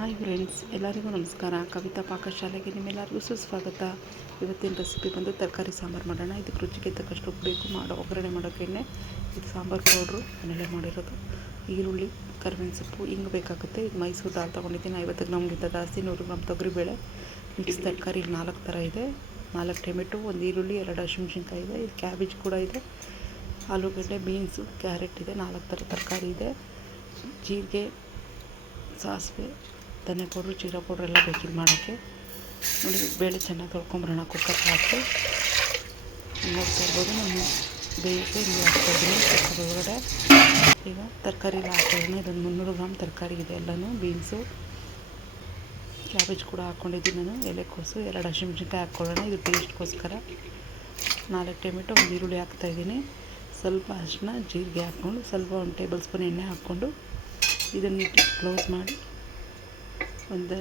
Hi friends, ಎಲ್ಲರಿಗೂ ನಮಸ್ಕಾರ. ಕವಿತಾ ಪಾಕಶಾಲೆಗೆ ನಿಮ್ಮೆಲ್ಲರಿಗೂ ಸುಸ್ವಾಗತ. ಇವತ್ತಿನ ರೆಸಿಪಿ ಬಂದು ತರಕಾರಿ ಸಾಂಬಾರು ಮಾಡೋಣ. ಇದಕ್ಕೆ ರುಚಿಗೆ ತಕ್ಕಷ್ಟು ಉಪ್ಪು ಬೇಕು. ಒಗ್ಗರಣೆ ಮಾಡೋಕ್ಕೆ ಎಣ್ಣೆ, ಇದು ಸಾಂಬಾರು ಪೌಡ್ರು ಮನೇಲೆ ಮಾಡಿರೋದು, ಈರುಳ್ಳಿ, ಕರಿಬೇವಿನ ಸೊಪ್ಪು, ಹಿಂಗೆ ಬೇಕಾಗುತ್ತೆ. ಇದು ಮೈಸೂರು ದಾಲ್ ತೊಗೊಂಡಿದ್ದೀನಿ, 50 ಗ್ರಾಮ್ಗಿಂತ ಜಾಸ್ತಿ. 100 ಗ್ರಾಮ್ ತೊಗರಿಬೇಳೆ, ಮಿಕ್ಸ್ ತರಕಾರಿ 4 ಥರ ಇದೆ. 4 ಟೊಮೆಟೊ, 1 ಈರುಳ್ಳಿ, 2 ಹಸಿಮೆಣಸಿನ್ಕಾಯಿ ಇದೆ. ಇದು ಕ್ಯಾಬೇಜ್ ಕೂಡ ಇದೆ, ಆಲೂಗಡ್ಡೆ, ಬೀನ್ಸು, ಕ್ಯಾರೆಟ್ ಇದೆ. 4 ಥರ ತರಕಾರಿ ಇದೆ. ಜೀರಿಗೆ, ಸಾಸಿವೆ, ಧನಿಯಾ ಪೌಡ್ರು, ಜೀರಾ ಪೌಡ್ರ್ ಎಲ್ಲ ಬೇಕಿದ್ದು ಮಾಡೋಕ್ಕೆ. ನೋಡಿ, ಬೇಳೆ ಚೆನ್ನಾಗಿ ತೊಳ್ಕೊಂಬರೋಣ ಕುಕ್ಕರ್ ಹಾಕಿ. ನೋಡ್ತಾ ಇರ್ಬೋದು, ನಾನು ಬೇಯಿಸಿ ನೀರು ಹಾಕ್ತಾಯಿದ್ದೀನಿ ಕುಕ್ಕರ್ ಒಳಗಡೆ. ಈಗ ತರಕಾರಿ ಎಲ್ಲ ಹಾಕ್ತಾಯಿದ್ದೀನಿ. ಇದೊಂದು 300 ಗ್ರಾಮ್ ತರಕಾರಿ ಇದೆ ಎಲ್ಲನೂ. ಬೀನ್ಸು, ಕ್ಯಾಬೇಜ್ ಕೂಡ ಹಾಕ್ಕೊಂಡಿದ್ದೀನಿ ನಾನು. ಎಲೆಕೋಸು, 2 ಹಸಿಮೆಣಸಿನ್ಕಾಯಿ ಹಾಕ್ಕೊಳ್ಳೋಣ, ಇದು ಟೇಸ್ಟ್ಗೋಸ್ಕರ. 4 ಟೊಮೆಟೊ, 1 ಈರುಳ್ಳಿ ಹಾಕ್ತಾಯಿದ್ದೀನಿ. ಸ್ವಲ್ಪ ಅರಿಶಿನ, ಜೀರಿಗೆ ಹಾಕ್ಕೊಂಡು, ಸ್ವಲ್ಪ 1 ಟೇಬಲ್ ಸ್ಪೂನ್ ಎಣ್ಣೆ ಹಾಕ್ಕೊಂಡು ಇದನ್ನು ಕ್ಲೋಸ್ ಮಾಡಿ ಒಂದು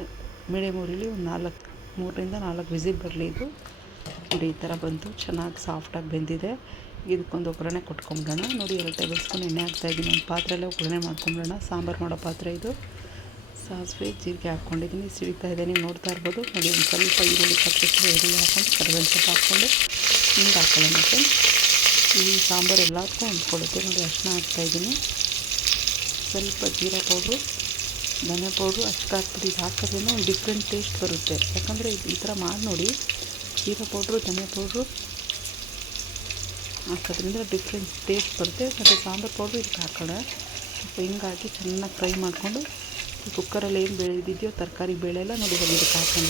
ಮೀಡಿಯಮ್ ಉರಿಲಿ ಒಂದು 3ರಿಂದ 4 ವಿಸಿಲ್ ಬರಲಿ. ಇದು ನೋಡಿ, ಈ ಥರ ಬಂತು, ಚೆನ್ನಾಗಿ ಸಾಫ್ಟಾಗಿ ಬೆಂದಿದೆ. ಇದಕ್ಕೊಂದು ಒಗ್ಗರಣೆ ಕೊಟ್ಕೊಂಬಿಡೋಣ. ನೋಡಿ, 2 ಟೇಬಲ್ ಸ್ಪೂನ್ ಎಣ್ಣೆ ಹಾಕ್ತಾಯಿದ್ದೀನಿ. ಒಂದು ಪಾತ್ರೆಯಲ್ಲೇ ಒಗ್ಗರಣೆ ಮಾಡ್ಕೊಂಬಿಡೋಣ. ಸಾಂಬಾರು ಮಾಡೋ ಪಾತ್ರೆ ಇದು. ಸಾಸಿವೆ, ಜೀರಿಗೆ ಹಾಕ್ಕೊಂಡಿದ್ದೀನಿ, ಸಿಡಿತಾ ಇದೆ, ನೀವು ನೋಡ್ತಾ ಇರ್ಬೋದು. ನೋಡಿ, ಒಂದು ಸ್ವಲ್ಪ ಈರುಳ್ಳಿ ಕಚ್ಚಿಟ್ಟು ಈರುಳ್ಳಿ ಹಾಕ್ಕೊಂಡು, ಕರಿಬೇವಿನ ಸೊಪ್ಪು ಹಾಕ್ಕೊಂಡು ಹಿಂಗೆ ಹಾಕ್ಕೊಳ್ಳೋಣ. ಮತ್ತು ಈ ಸಾಂಬಾರು ಎಲ್ಲದಕ್ಕೂ ಹೊಂದ್ಕೊಳ್ಳುತ್ತೆ. ನೋಡಿ, ಅರಿಶಿನ ಹಾಕ್ತಾಯಿದ್ದೀನಿ, ಸ್ವಲ್ಪ ಜೀರಾ ಪೌಡ್ರು, ಧನಿಯಾ ಪೌಡ್ರು, ಅಚ್ಕಾರದ ಪುಡಿ. ಇದು ಹಾಕೋದ್ರಿಂದ ಒಂದು ಡಿಫ್ರೆಂಟ್ ಟೇಸ್ಟ್ ಬರುತ್ತೆ. ಯಾಕಂದರೆ ಈ ಥರ ಮಾಡಿ ನೋಡಿ, ಜೀರಾ ಪೌಡ್ರು, ಧನಿಯಾ ಪೌಡ್ರು ಹಾಕೋದ್ರಿಂದ ಡಿಫ್ರೆಂಟ್ ಟೇಸ್ಟ್ ಬರುತ್ತೆ. ಮತ್ತು ಸಾಂಬಾರು ಪೌಡ್ರು ಇದಕ್ಕೆ ಹಾಕೋಣ. ಸ್ವಲ್ಪ ಹಿಂಗಾಗಿ ಚೆನ್ನಾಗಿ ಫ್ರೈ ಮಾಡಿಕೊಂಡು, ಈ ಕುಕ್ಕರಲ್ಲಿ ಏನು ಬೆಳೆದಿದೆಯೋ ತರಕಾರಿ ಬೇಳೆ ಎಲ್ಲ ನೋಡಿ ಇದಕ್ಕೆ ಹಾಕೋಣ.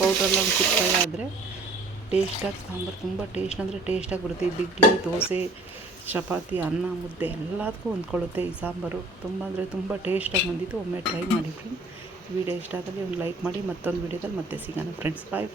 ಪೌಡ್ರೆಲ್ಲ ಒಂದು ಸ್ವಲ್ಪ ಫ್ರೈ ಆದರೆ ಟೇಸ್ಟಾಗಿ ಸಾಂಬಾರು ತುಂಬ ಟೇಸ್ಟ್ ಅಂದರೆ ಟೇಸ್ಟಾಗಿ ಬರುತ್ತೆ. ಇದು ಇಡ್ಲಿ, ದೋಸೆ, ಚಪಾತಿ, ಅನ್ನ, ಮುದ್ದೆ ಎಲ್ಲದಕ್ಕೂ ಹೊಂದ್ಕೊಳ್ಳುತ್ತೆ ಈ ಸಾಂಬಾರು. ತುಂಬ ಅಂದರೆ ತುಂಬ ಟೇಸ್ಟಾಗಿ ಬಂದಿತ್ತು. ಒಮ್ಮೆ ಟ್ರೈ ಮಾಡಿ ಫ್ರೆಂಡ್ಸ್. ವಿಡಿಯೋ ಇಷ್ಟ ಆದಲ್ಲಿ ಒಂದು ಲೈಕ್ ಮಾಡಿ. ಮತ್ತೊಂದು ವಿಡಿಯೋದಲ್ಲಿ ಮತ್ತೆ ಸಿಗೋಣ ಫ್ರೆಂಡ್ಸ್. ಬಾಯ್.